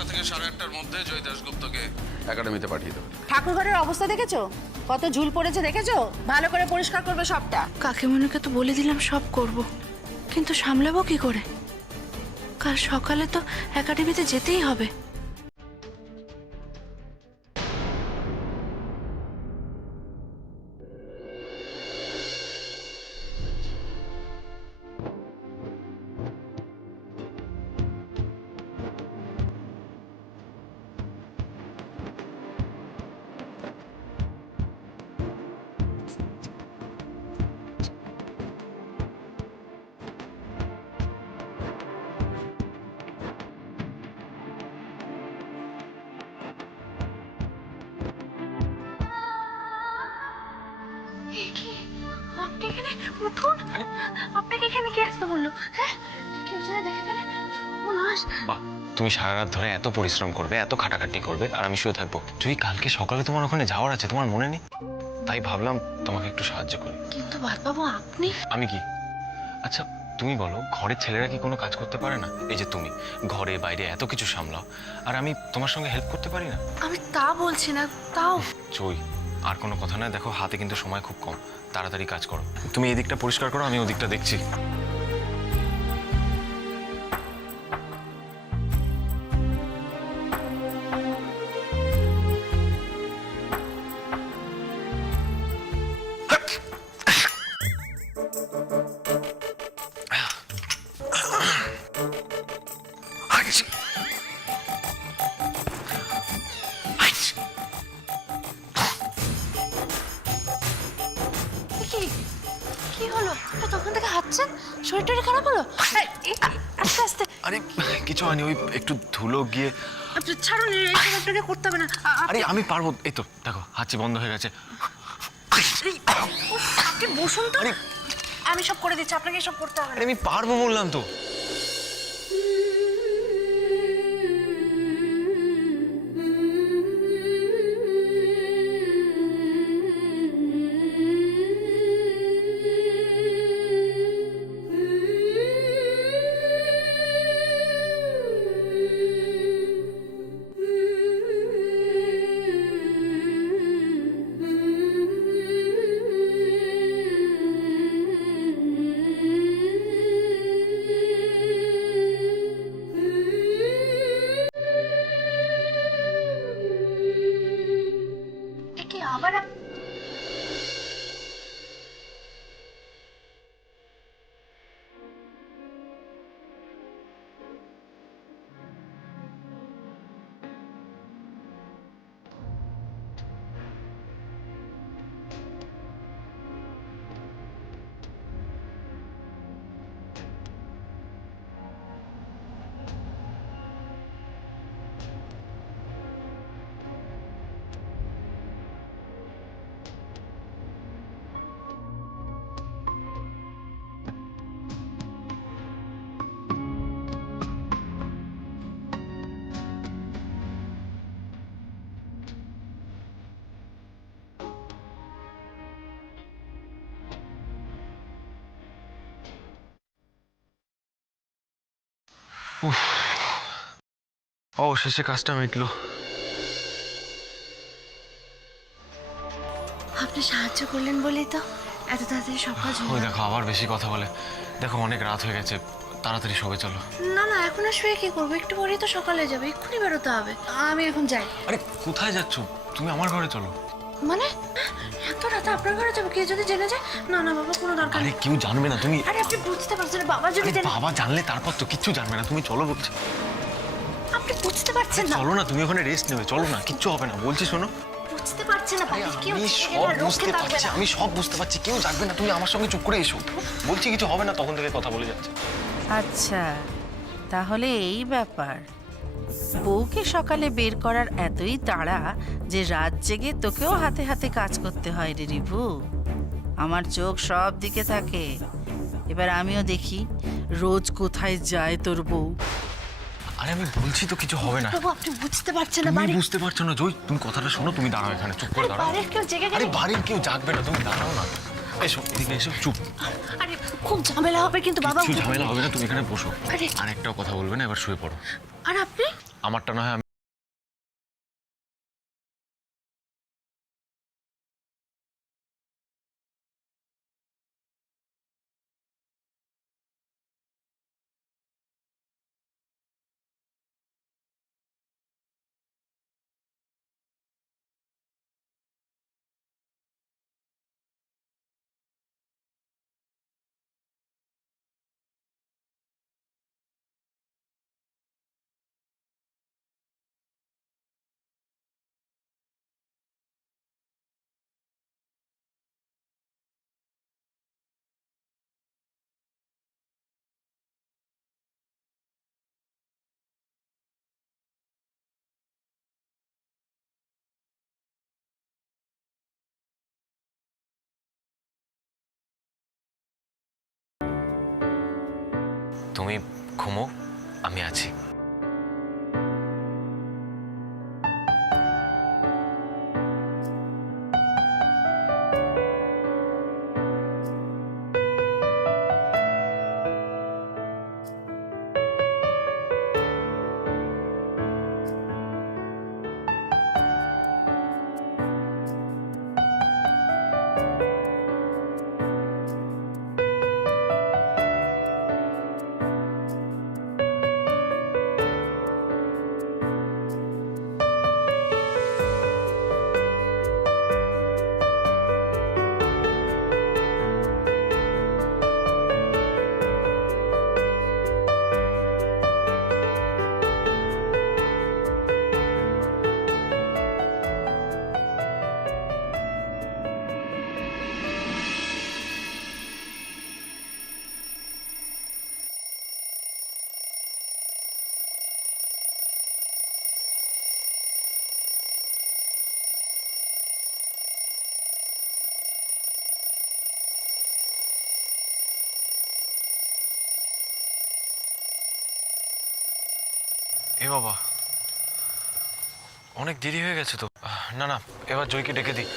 8টা থেকে 1:30টার মধ্যে জয় দাশগুপ্তকে একাডেমিতে পাঠিয়ে দেবো। ঠাকুরঘরের অবস্থা দেখেছো? কত ঝুল পড়েছে দেখেছো? ভালো করে পরিষ্কার করবে সবটা। কাকিমণিকে তো বলে দিলাম সব করব, কিন্তু সামলাবো কি করে? কাল সকালে তো একাডেমিতে যেতেই হবে। আপনি এখানে উঠুন। আপনাকে এখানে কে আসতে বললো? হ্যাঁ, কেউ যেন দেখে ফেলে। বাহ, তুমি সারা রাত ধরে এত পরিশ্রম করবে, এত খাটাখাটি করবে, আর আমি শুয়ে থাকবো? তুই কালকে সকালে তোমার ওখানে যাওয়ার আছে, তোমার মনে নেই? তাই ভাবলাম তোমাকে একটু সাহায্য করি। কিন্তু বাবু আপনি। আমি কি? আচ্ছা তুমি বলো, ঘরের ছেলেরা কি কোনো কাজ করতে পারে না? এই যে তুমি ঘরে বাইরে এত কিছু সামলাও, আর আমি তোমার সঙ্গে হেল্প করতে পারি না? আমি তা বলছি না, তাও চই, আর কোনো কথা না, দেখো হাতে কিন্তু সময় খুব কম, তাড়াতাড়ি কাজ করো। তুমি এই দিকটা পরিষ্কার করো, আমি ওদিকটা দেখছি। কি কি হলো? তখন থেকে হাঁটছেন, শরীরটা খারাপ হলো? আস্তে আস্তে। আরে কিছু হয়নি, ওই একটু ধুলো গিয়ে। ছাড়ুন, এইসব আপনাকে করতে হবে না। আরে আমি পারবো, এই তো দেখো হাঁচি বন্ধ হয়ে গেছে। আপনি বসুন তো, আমি সব করে দিচ্ছি, আপনাকে সব করতে হবে না। আরে আমি পারবো বললাম তো। কি আবার অবশেষে কাজটা মিটলো। আপনি সাহায্য করলেন বলেই তো এত তাড়াতাড়ি সব কাজ হলো। ওই দেখো আবার বেশি কথা বলে। দেখো অনেক রাত হয়ে গেছে, তাড়াতাড়ি সবে চলো। না না, এখন আর শুয়ে কি করবো? একটু পরেই তো সকালে যাবে, এক্ষুনি বেরোতে হবে। আমি এখন যাই। আরে কোথায় যাচ্ছ? তুমি আমার ঘরে চলো। মানে এত রাতে আপনার ঘরে যাবো? কে যদি জেনে যায়? না না বাবা, কোনো দরকার আরে নেই। কেউ জানবে না। তুমি আরে আপনি বুঝতে পারছেন না, বাবা যদি আরে জেনে। বাবা জানলে তারপর তো কিচ্ছু জানবে না। তুমি চলো বলছি। আপনি বুঝতে পারছেন না। চলো না, তুমি ওখানে রেস্ট নেবে। চলো না, কিচ্ছু হবে না বলছি, শোনো। বুঝতে পারছেন না বাবা, কেউ আমি জেনে সব গেলে বুঝতে রক্ষে থাকবে পারছি, না। আমি সব বুঝতে পারছি, কেউ জানবে না। তুমি আমার সঙ্গে চুপ করে এসো। বলছি কিছু হবে না, তখন থেকে কথা বলে যাচ্ছে। আচ্ছা, তাহলে এই ব্যাপার। বউকে সকালে বের করার এতই তাড়া যে রাত জেগে তোকেও হাতে হাতে কাজ করতে হয় রে রিভু। আমার চোখ সব দিকে থাকে। এবার আমিও দেখি রোজ কোথায় যায় তোর বউ। আরে আমি বলছি তো কিছু হবে না। বাবু আপনি বুঝতে পারছেন না। তুমি বাড়ি বুঝতে পারছো না জয়। তুমি কথাটা শোনো, তুমি দাঁড়াও এখানে, চুপ করে দাঁড়াও। বাড়ির কেউ জেগে আরে গেলে। বাড়ির কেউ জাগবে না, তুমি দাঁড়াও না। এসো এদিকে এসো, চুপ। আরে খুব ঝামেলা হবে কিন্তু বাবা। কিছু ঝামেলা হবে না, তুমি এখানে বসো। আরে। আর একটাও কথা বলবে না, এবার শুয়ে পড়ো। আর আপনি? আমারটা না হয় আমি তুমি ঘুমো, আমি আছি। এ বাবা, অনেক দেরি হয়ে গেছে তো। না না, এবার জয়কে ডেকে দিই।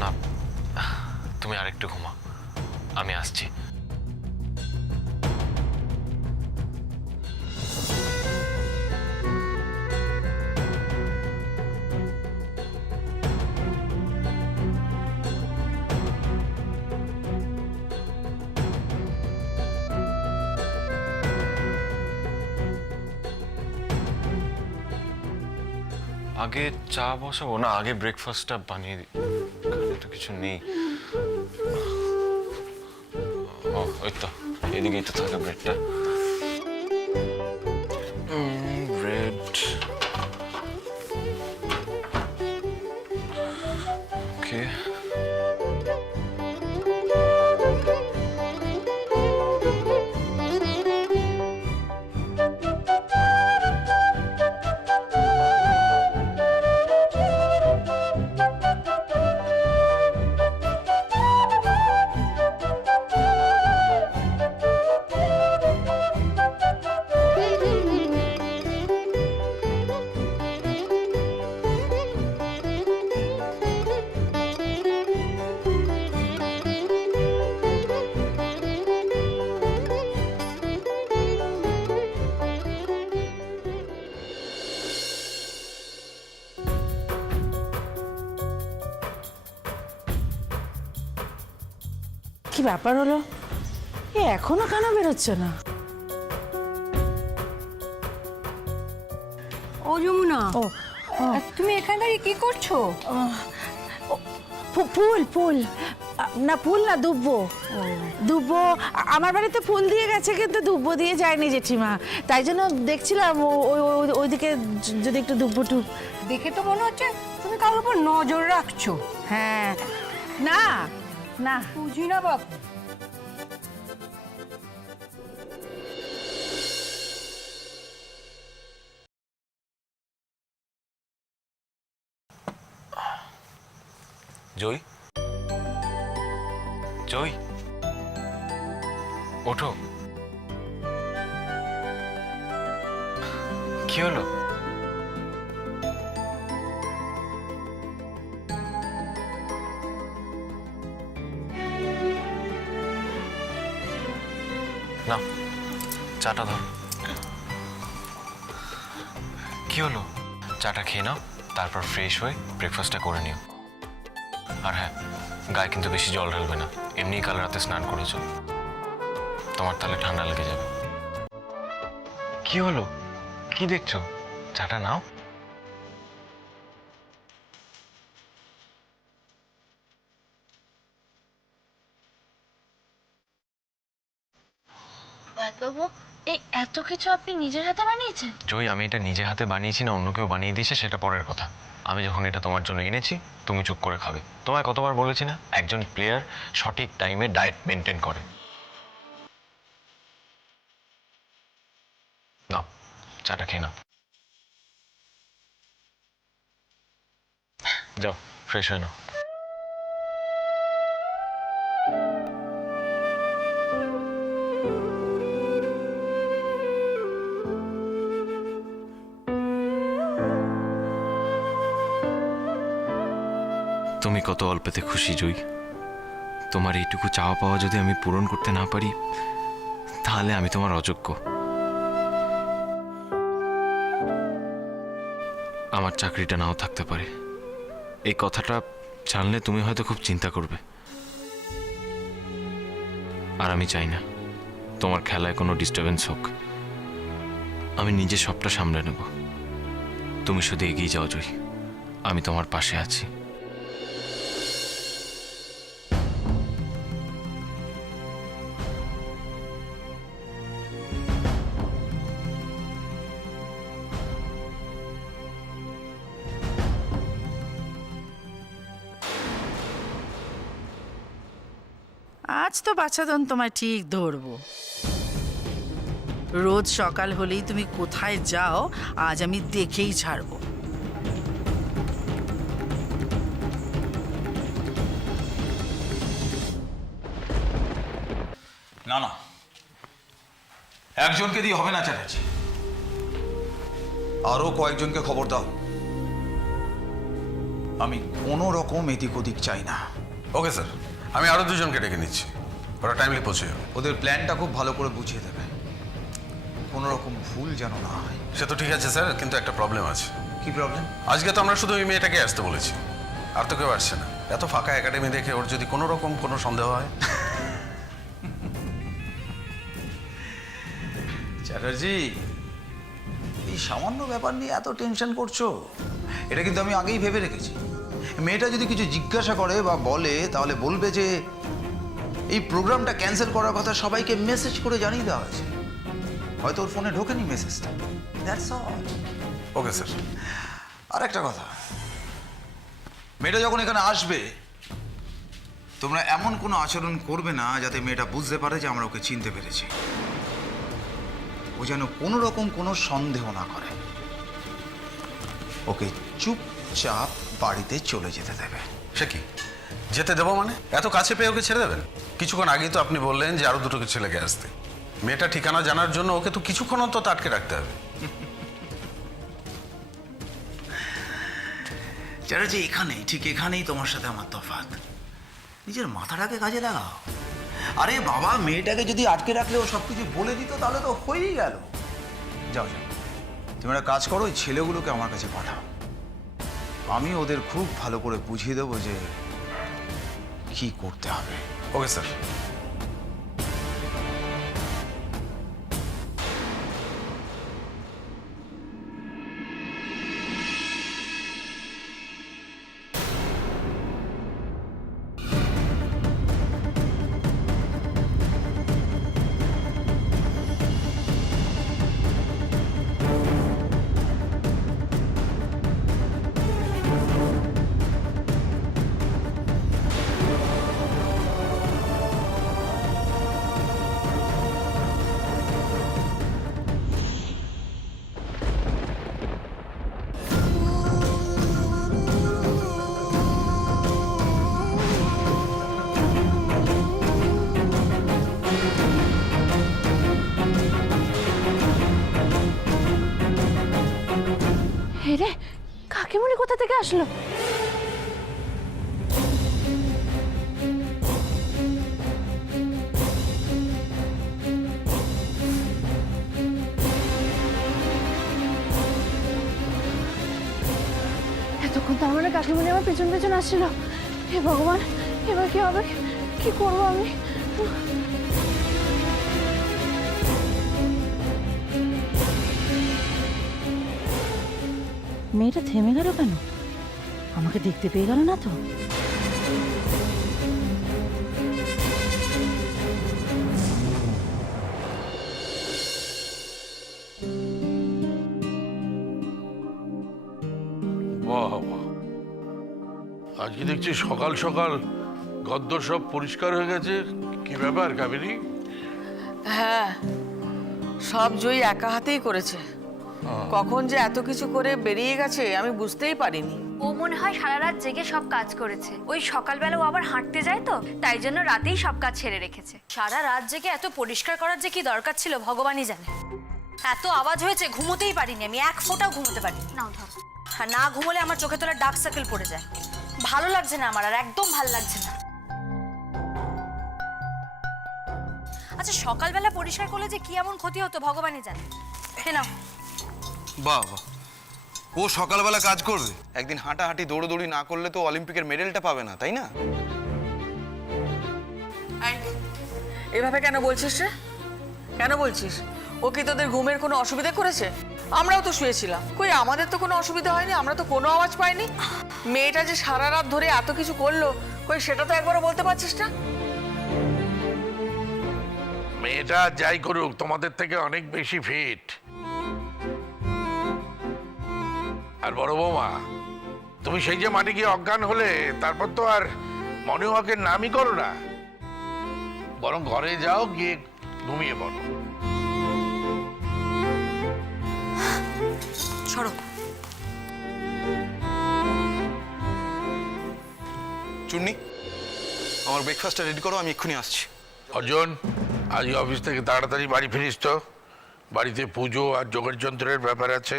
না, তুমি আরেকটু ঘুমা, আমি আসছি। আগে চা বসাবো না, আগে ব্রেকফাস্টটা বানিয়ে দিই, এখানে তো কিছু নেই। ও ওই তো, এদিকেই তো থাকে ব্রেডটা। ব্রেড, ওকে। কি ব্যাপার হলো? এ এখনো কেন বেরোচ্ছ না? ও যমুনা, ও তুমি এখানে দাঁড়িয়ে কি করছো? ফুল ফুল না, ফুল না, দুব্বো। দুব্বো আমার বাড়িতে ফুল দিয়ে গেছে, কিন্তু দুব্বো দিয়ে যায়নি জেঠিমা। তাই জন্য দেখছিলাম ওইদিকে যদি একটু দুব্বো টুব। দেখে তো মনে হচ্ছে তুমি কারোর উপর নজর রাখছো। হ্যাঁ, না না, বুঝি না বাবু। জয়, জয়, ওঠো। কি হলো? না, চাটা ধর। কি হলো? চাটা খেয়ে নাও, তারপর ফ্রেশ হয়ে ব্রেকফাস্টটা করে নিও। আর হ্যাঁ, গায়ে কিন্তু বেশি জল ঢালবে না, এমনি কাল রাতে স্নান করেছো, তোমার তাহলে ঠান্ডা লেগে যাবে। কি হলো? কি দেখছো? চাটা নাও। বাবু, এই এত কিছু আপনি নিজের হাতে বানিয়েছেন? জয়, আমি এটা নিজে হাতে বানিয়েছি না অন্য কেউ বানিয়ে দিয়েছে সেটা পরের কথা। আমি যখন এটা তোমার জন্য এনেছি তুমি চুপ করে খাবে। তোমায় কতবার বলেছি না, একজন প্লেয়ার সঠিক টাইমে ডায়েট মেনটেন করে। নাও, চাটা খেয়ে নাও। যাও, ফ্রেশ হয়ে নাও। তুমি কত অল্পেতে খুশি জয়ী। তোমার এইটুকু চাওয়া পাওয়া যদি আমি পূরণ করতে না পারি তাহলে আমি তোমার অযোগ্য। আমার চাকরিটা নাও থাকতে পারে, এই কথাটা জানলে তুমি হয়তো খুব চিন্তা করবে। আর আমি চাই না তোমার খেলায় কোনো ডিস্টারবেন্স হোক। আমি নিজে সবটা সামলে নেব। তুমি শুধু এগিয়ে যাও জয়ী, আমি তোমার পাশে আছি। আজ তো বাচ্চাদন তোমায় ঠিক ধরবো। রোজ সকাল হলেই তুমি কোথায় যাও আজ আমি দেখেই ছাড়বো। না না, একজনকে দিয়ে হবে না চ্যাটার্জি, আরো কয়েকজনকে খবর দাও। আমি কোনো রকম এদিক ওদিক চাই না। ওকে স্যার, আমি আরো দুজনকে ডেকে নিচ্ছি, ওরা টাইমলি পৌঁছে যাবে। ওদের প্ল্যানটা খুব ভালো করে বুঝিয়ে দেবে, কোনো রকম ভুল যেন না হয়। সে তো ঠিক আছে স্যার, কিন্তু একটা প্রবলেম আছে। কি প্রবলেম? আজকে তো আমরা শুধু ওই মেয়েটাকে আসতে বলেছি, আর তো কেউ আসছে না। এত ফাঁকা একাডেমি দেখে ওর যদি কোনো রকম কোনো সন্দেহ হয়। চ্যাটার্জি, এই সামান্য ব্যাপার নিয়ে এত টেনশন করছো? এটা কিন্তু আমি আগেই ভেবে রেখেছি। মেয়েটা যদি কিছু জিজ্ঞাসা করে বা বলে তাহলে বলবে যে এই প্রোগ্রামটা ক্যান্সেল করার কথা সবাইকে মেসেজ করে জানিয়ে দেওয়া হয়েছে। হয়তো ওর ফোনে ঢোকেনি মেসেজটা। That's all. Okay sir. আর একটা কথা, মেয়েটা যখন এখানে আসবে তোমরা এমন কোনো আচরণ করবে না যাতে মেয়েটা বুঝতে পারে যে আমরা ওকে চিনতে পেরেছি। ও যেন কোনো রকম কোনো সন্দেহ না করে। ওকে চুপচাপ বাড়িতে চলে যেতে দেবে। সে কি যেতে দেবো মানে? এত কাছে পেয়ে ওকে ছেড়ে দেবেন? কিছুক্ষণ আগেই তো আপনি বললেন যে আরো দুটো ছেলেকে আসতে। মেয়েটা ঠিকানা জানার জন্য ওকে তো কিছুক্ষণ অন্তত আটকে রাখতে হবে। চ্যাটার্জি, এখানেই ঠিক এখানেই তোমার সাথে আমার তফাৎ। নিজের মাথাটাকে কাজে লাগাও। আরে বাবা, মেয়েটাকে যদি আটকে রাখলে ও সব কিছু বলে দিত তাহলে তো হয়েই গেল। যাও যাও, তুমি একটা কাজ করো, ওই ছেলেগুলোকে আমার কাছে পাঠাও। আমি ওদের খুব ভালো করে বুঝিয়ে দেবো যে কি করতে হবে। Okay sir. রে, কাকিমণি কোথা থেকে আসলো? তার মানে কাকিমণি আমার পেছন পেছন আসছিল। হে ভগবান, এবার কি হবে? কি করবো আমি? মেয়েটা থেমে গেল কেন? আমাকে দেখতে পেয়ে গেল না তো? বাহ বাহ, আজকে দেখছি সকাল সকাল গদ্দর সব পরিষ্কার হয়ে গেছে। কি ব্যাপার কাবেরী? হ্যাঁ, সব জয়ী একা হাতেই করেছে। কখন যে এত কিছু করে বেরিয়ে গেছে আমি বুঝতেই পারিনি। ও মনে হয় সারা রাত জেগে সব কাজ করেছে। ওই সকালবেলা ও আবার হাঁটতে যায় তো, তাই জন্য রাতেই সব কাজ ছেড়ে রেখেছে। সারা রাত জেগে এত পরিষ্কার করার যে কি দরকার ছিল ভগবানই জানে। এত আওয়াজ হয়েছে, ঘুমোতেই পারিনি আমি, এক ফোঁটাও ঘুমোতে পারিনি। নাও ধর। আর না ঘুমোলে আমার চোখে তোলা ডার্ক সার্কেল পড়ে যায়। ভালো লাগছে না আমার, আর একদম ভালো লাগছে না। আচ্ছা, সকালবেলা পরিষ্কার করলে যে কি এমন ক্ষতি হতো ভগবানই জানে। হে নাও। বাহ বাহ, ও সকালবেলা কাজ করবে? একদিন হাঁটাহাঁটি দৌড়োদৌড়ি না করলে তো অলিম্পিকের মেডেলটা পাবে না, তাই না? এভাবে কেন বলছিস রে? কেন বলছিস? ও কি তোদের ঘুমের কোনো অসুবিধা করেছে? আমরাও তো শুয়েছিলাম, কই আমাদের তো কোনো অসুবিধা হয়নি, আমরা তো কোনো আওয়াজ পাইনি। মেয়েটা যে সারা রাত ধরে এত কিছু করলো, কই সেটা তো একবারও বলতে পারছিস না? মেয়েটা যাই করুক তোমাদের থেকে অনেক বেশি ফিট। আর বড় বৌমা, তুমি সেই যে মাঠে গিয়ে অজ্ঞান হলে, তারপর তো আর মর্নিং ওয়াকের নামই করো না, বরং ঘরে যাও, গিয়ে ঘুমিয়ে পড়ো। সরো। চুন্নি, আমার ব্রেকফাস্টটা রেডি করো, আমি এক্ষুনি আসছি। অর্জুন, আজ অফিস থেকে তাড়াতাড়ি বাড়ি ফিরিস তো, বাড়িতে পুজো আর যোগের যন্ত্রের ব্যাপার আছে।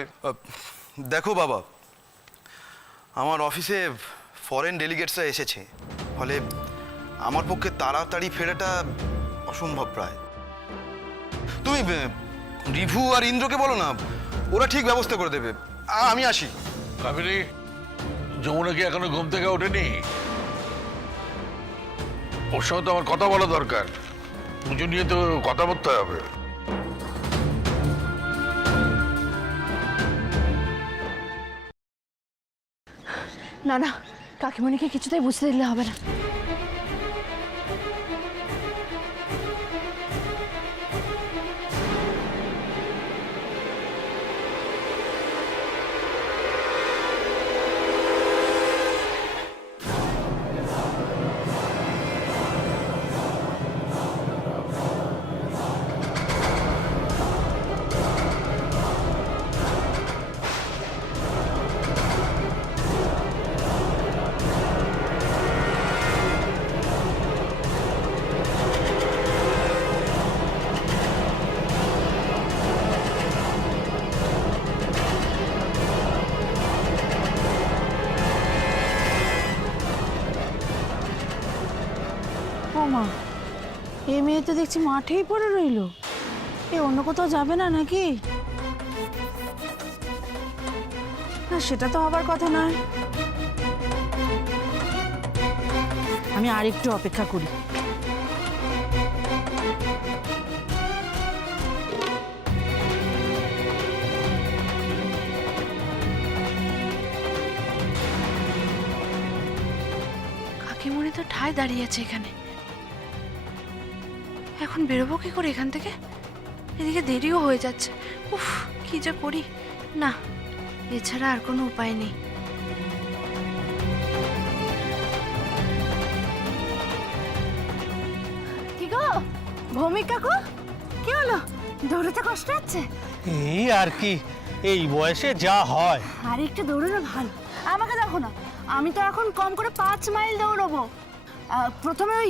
দেখো বাবা, আমার অফিসে ফরেন ডেলিগেটসরা এসেছে, ফলে আমার পক্ষে তাড়াতাড়ি ফেরাটা অসম্ভব প্রায়। তুমি রিভু আর ইন্দ্রকে বলো না, ওরা ঠিক ব্যবস্থা করে দেবে। আমি আসি। কাবেরী, যমুনা কি এখনো ঘুম থেকে ওঠেনি? ওর সঙ্গে তো আমার কথা বলা দরকার, পুজো নিয়ে তো কথা বলতে হবে। না না, কাকিমণিকে কিছুতেই বুঝতে দিলে হবে না। ও মা, এ মেয়ে তো দেখছি মাঠেই পড়ে রইলো। এ অন্য কোথাও যাবে না নাকি? না, সেটা তো হবার কথা নয়। আমি আর একটু অপেক্ষা করি। কাকিমণি তো ঠায় দাঁড়িয়ে আছে এখানে। এখন বেরোবো কি করে এখান থেকে? এদিকে দেরিও হয়ে যাচ্ছে। উফ, কি যে করি না, এছাড়া আর কোনো উপায় নেই। কি গো ভৌমিক কাকু, কি হলো? দৌড়াতে কষ্ট হচ্ছে? এই আর কি, এই বয়সে যা হয়। আর একটু দৌড়ানো ভালো। আমাকে দেখো না, আমি তো এখন কম করে 5 মাইল দৌড়বো। প্রথমে ওই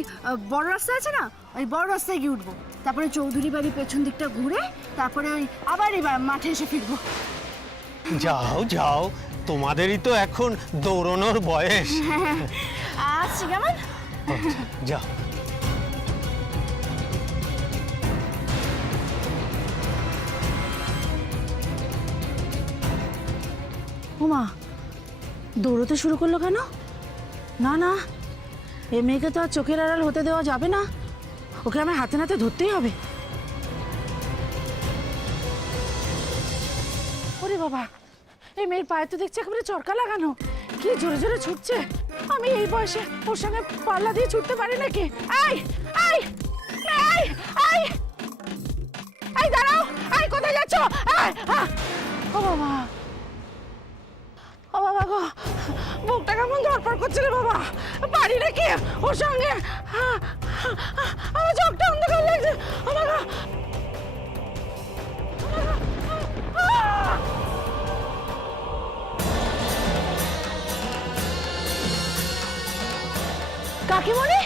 বড় রাস্তা আছে না, ওই বড় রাস্তায় গিয়ে উঠবো, তারপরে চৌধুরী বাড়ির পেছন দিকটা ঘুরে তারপরে ওই আবার এবার মাঠে এসে ফিরবো। যাও যাও, তোমাদেরই তো এখন দৌড়ানোর বয়স। আসছি কেমন? যাও। উমা, দৌড়তে শুরু করলো কেন? না না, এ মেয়েকে তো আর চোখের আড়াল হতে দেওয়া যাবে না, ওকে আমার হাতে নাতে ধরতেই হবে। ওরে বাবা, এই মেয়ের পায়ে তো দেখছি একেবারে চরকা লাগানো, কি জোরে জোরে ছুটছে। আমি এই বয়সে ওর সঙ্গে পাল্লা দিয়ে ছুটতে পারি নাকি? I I I I I দাঁড়াও, আই কোথায় যাচ্ছ? আই ও বাবা, ও বাবা গো, বুকটা কেমন ধরপড় করছে রে বাবা, পারি নাকি ওর সঙ্গে? আমার চোখটা অন্ধকার লাগছে। ও বাবা, কাকিমণি